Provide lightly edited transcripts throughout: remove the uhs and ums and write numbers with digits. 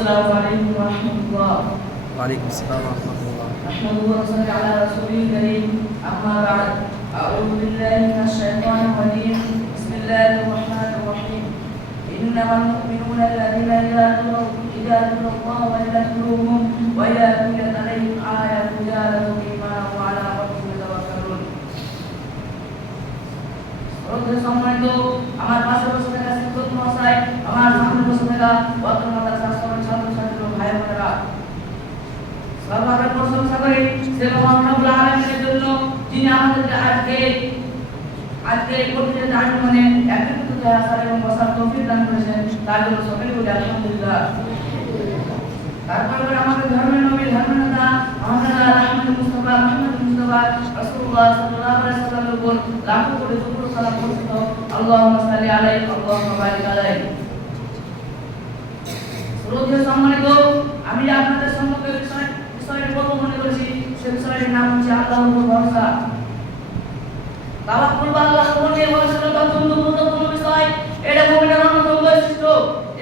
السلام عليكم ورحمة الله. وعليكم السلام ورحمة الله. نحمده ونصلي على رسوله الكريم. أما بعد، أعوذ بالله من الشيطان الرجيم. بسم الله الرحمن الرحيم. إنما المؤمنون الذين إذا ذكروا الله وجلت قلوبهم وإذا تليت عليهم آياته زادتهم إيمانا وعلى ربهم يتوكلون. সম্মানিত আমার পাশে বসে থাকা শিক্ষক মহাশয়, আমার সামনে বসে থাকা বর্তমান ছাত্রছাত্রী ভাই বোনেরা, সবার প্রশংসা করি সে মহান রব্বুল আলামিনের জন্য যিনি আমাদেরকে আজকে এই পবিত্র আয়োজনে একত্রিত হয়ে আসার এবং বসার তৌফিক দান করেছেন, তার জন্য সকলে বলি আলহামদুলিল্লাহ। তারপরে আমাদের ধর্মের নবী, ধর্মের নেতা আমাদের আহমদ মুস্তাফা রাসূলুল্লাহ সাল্লাল্লাহু আলাইহি ওয়াসাল্লামের উপর লাখো কোটি শুকর সালাম বর্ষিত আল্লাহুম্মা সাল্লি আলাইহি আল্লাহুম্মা বারিক আলাইহি। শ্রদ্ধেয় সম্মানিত, আমি আপনাদের সম্মুখে বিষয়টি বলবো মনে করেছি, সে বিষয়টির নাম হচ্ছে আল্লাহর উপর ভরসা। তাওয়াক্কুল বা আল্লাহর উপর নির্ভরশীলতা অত্যন্ত গুরুত্বপূর্ণ বিষয়। এটা মুমিনের অন্যতম বৈশিষ্ট্য।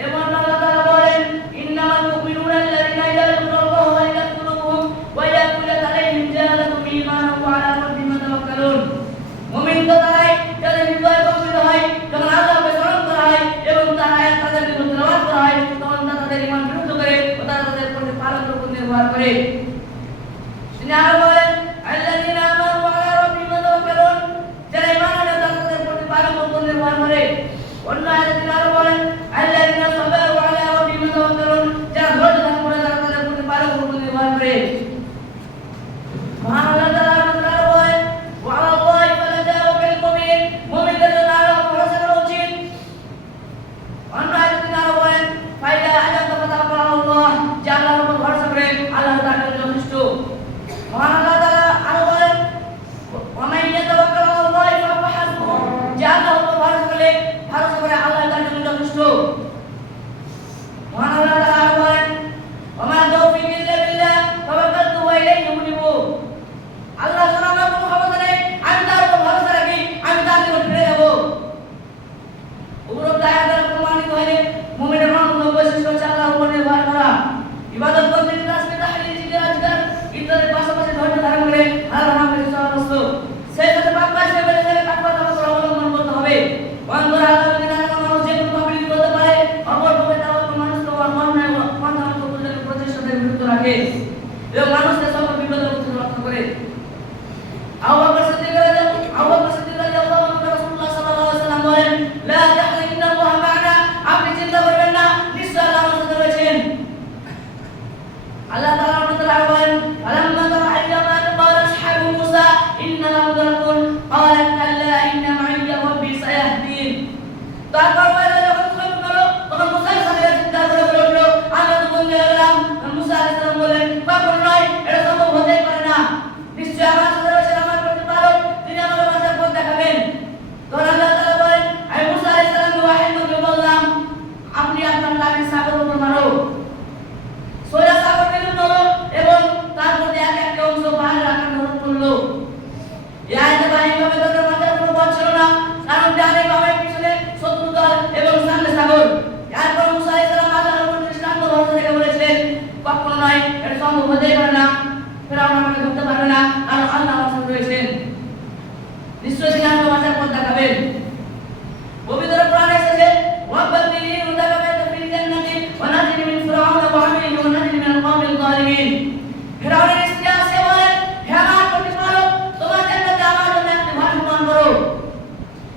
এবং আল্লাহ তাআলা বলেন, ইন্নামাল মুমিনুনা আল্লাযীনা ইযা যুকিরাল্লাহু ওয়াজিলাত কুলুবুহুম ওয়া ইযা তুলিয়াত আলাইহিম জালাতুহুম ঈমানান ওয়া আলা রাব্বিহিম ইয়াতাওয়াক্কালুন। মুমিন তো তারাই যাদের হৃদয় প্রফুল্ল হয় যখন আল্লাহকে স্মরণ করা হয় এবং তার আয়াত তাদের নিকট তেলাওয়াত করা হয়, তখন তাদের ঈমান বৃদ্ধি করে ও তারা তাদের প্রতিপালকের উপর নির্ভর করে। তিনি আরো বলেন, আল্লাযীনা আমানু ওয়া আলা রাব্বিহিম ইয়াতাওয়াক্কালুন, যারা ঈমান আনে তারা তাদের প্রতিপালকের উপর নির্ভর করে। অন্য আয়াতে তিনি আরো বলেন, আল্লাযীনা সাবারু ওয়া আলা রাব্বিহিম ইয়াতাওয়াক্কালুন, যারা ধৈর্য ধারণ করে তারা তাদের প্রতিপালকের উপর নির্ভর করে। মহান আল্লাহ তাআলা আরো বলেন, ওয়া আলাল্লাহি ফালাতাওয়াক্কাল মুমিন, মুমিনদের জন্য আল্লাহর ভরসা করা উচিত। অন্য আয়াতে তিনি আরো বলেন, ফাইদা আযাবতা ফাতাওয়াক্কাল আলাল্লাহ, যে আল্লাহর উপর ভরসা করে আল্লাহ তার জন্য যথেষ্ট। মহান আল্লাহ তাআলা আরো বলেন, ওয়া মান ইয়াতাওয়াক্কাল আলাল্লাহি ফাহুয়া হাসবুহ, যে আল্লাহর উপর ভরসা করে আল্লাহ তার জন্য যথেষ্ট। মহান আল্লাহ তাআলা আরো বলেন, ওয়া মা তাওফীকি ইল্লা বিল্লাহ তাওয়াক্কালতু ওয়া ইলাইহি উনীবু, আল্লাহ ছাড়া আমার কোনো ক্ষমতা নেই, আমি তার উপর ভরসা রাখি, আমি তার নিকট ফিরে যাব। উপরোক্ত আয়াত দ্বারা প্রমাণিত হয় যে মুমিনের অন্যতম বৈশিষ্ট্য হচ্ছে আল্লাহর উপর নির্ভর করা। ইবাদত করতে তাসবিহ, তাহলিল, জিকির, আজকার ইত্যাদির পাশাপাশি ধৈর্য ধারণ করে আল্লাহর নামে চলা বস্তু। সেই সাথে পাকবাজ সেবেলে থেকে তাকওয়া তাওয়াক্কুল অবলম্বন করতে হবে। অন্তরে আল্লাহর বিনা মানুষ যে কোনো পাপ করতে পারে, অপর পক্ষে তাওয়াক্কুল মানুষকে অন্যায় প্রচেষ্টাদের বিরুদ্ধে রাখে এবং মানুষকে সকল বিপদ থেকে রক্ষা করে। আবু বকর সিদ্দিক রাদিয়াল্লাহু আনহু রাসূলুল্লাহ সাল্লাল্লাহু আলাইহি ওয়াসাল্লাম বলেন, লা তাহজান ইন্নাল্লাহা মা'ানা, আপনি চিন্তা করবেন না, নিশ্চয় আল্লাহ আমাদের সাথে রয়েছেন। আল্লাহ তাআলা আমাদের বলেন, আলাম্মা তারা আইয়ামান ক্বালা আসহাবু মূসা ইন্না লামুদরাকুন ক্বালা কাল্লা ইন্না মা'ইয়া রাব্বি সায়াহদিন। তারপর বলে যখন খবর করো তখন মূসা আলাইহিস চিন্তা করে বলল, আমরা তো বন্ধু হয়ে গেলাম। মূসা আলাইহিস সালাম বলেন, কখনো নয়, এটা সম্ভব হতেই পারে না, নিশ্চয় আমার সাথে রয়েছেন আমার প্রতিপালক, তিনি আমাকে বাঁচার পথ দেখাবেন। তখন আল্লাহ তাআলা বলেন, আমি মূসা আলাইহিস সালামকে ওয়াহী করে বললাম, আপনি আপনার লাঠি সাগরের উপর মারো। সোজা সাগর বিলীন হলো এবং তার মধ্যে এক একটা অংশ পাহাড়ের আকার ধারণ করলো। এই আয়াতে বাহ্যিকভাবে তাদের মাঝে কোনো পথ ছিল না, কারণ ডানে বামে পিছনে শত্রু দল এবং সামনে সাগর। এরপর মূসা আলাইহিস সালাম আল্লাহর উপর দৃষ্টান্ত ভরসা রেখে বলেছিলেন, কখনো নয়, এটা সম্ভব হতেই পারে না, ফেরাউন আমাকে ধরতে পারবে না, কারণ আল্লাহ আমার সাথে রয়েছেন, নিশ্চয়ই তিনি আমাকে বাঁচার পথ দেখাবেন। পবিত্র কোরআনে এসেছে, ওয়াবাদদিনি উদাকাবাতা ফিল জান্নাতি ওয়া নাজিনি মিন ফিরআউন ওয়া আমিহি ওয়া নাজিনি মিনাল কওমিল যালিমিন। ফিরআউনের স্ত্রী আসিয়া বলেন, হে আমার প্রতিপালক, তোমার জান্নাতে আমার জন্য একটি ঘর নির্মাণ করো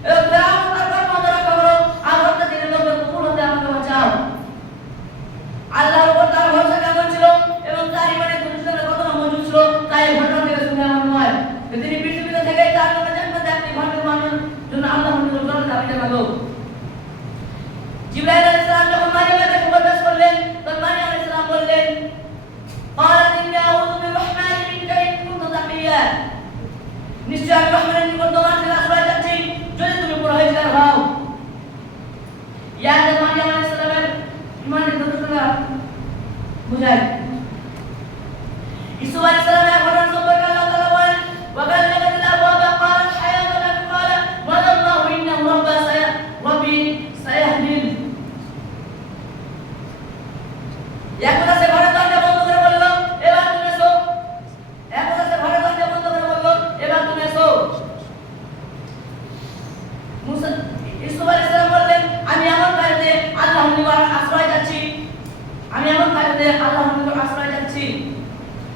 এবং ফিরআউন তার কর্মকে রক্ষা করো, আর অত্যাচারী লোকদের কুফর হতে আমাকে বাঁচাও। আল্লাহর উপর তার ভরসা কেমন ছিল এবং তার ইমানের প্রতিষ্ঠানে কতটা মজবুত ছিল, তাই এই ঘটনা থেকে শুনে আমার মনে হয় তিনি পৃথিবীতে থেকেই তার জন্য জান্নাতে একটি ঘর নির্মাণের জন্য আল্লাহর নিকট দাবি জানালো। জিবরাইল আলাইহিস সালাম যখন মারিয়ামকে উপদেশ করলেন, তখন মারিয়াম আলাইহিস সালাম বললেন, ক্বালাত ইন্নী আউযু বিররহমানি মিনকা ইন কুনতা তাকিয়া, নিশ্চয় আমি রহমানের নিকট তোমার থেকে আশ্রয় চাচ্ছি যদি তুমি পরহেজগার হও। ইয়াতে মারিয়াম আলাইহিস সালামের ইমানের প্রতিষ্ঠা বুঝায়। ঈসা আলাইহিস সালামের ঘটনা সম্পর্কে আল্লাহ তাআলা বলেন, ওয়া কাল্লামাতিল আবওয়াবা ক্বালাত হায়াতা লাক ক্বালা ওয়া আল্লাহু ইন্নাহু রাব্বি সায়াহদিন। এখন আছে ঘরে দরজা বন্ধ করে বলল এবার তুমি এসো। এখন আছে ঘরে দরজা বন্ধ করে বলল এবার তুমি এসো। মুসা ইউসুফ আলাইহিস সালাম বললেন আমি এমন কাজে আল্লাহর নিকট আশ্রয় যাচ্ছি, আমি এমন কাজে আল্লাহর নিকট আশ্রয় যাচ্ছি।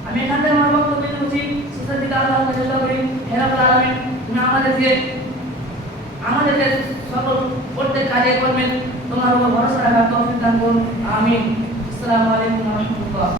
আমি এখান থেকে আমার বক্তব্য দিচ্ছি শেষের দিকে আল্লাহ তাআলা করি হে রাব্বুল আলামিন তুমি আমাদেরকে সকল প্রত্যেক কাজে করবেন তোমার উপর ভরসা রাখার তৌফিক দান করুন। আমিন। আসসালামু আলাইকুম ওয়া রাহমাতুল্লাহ।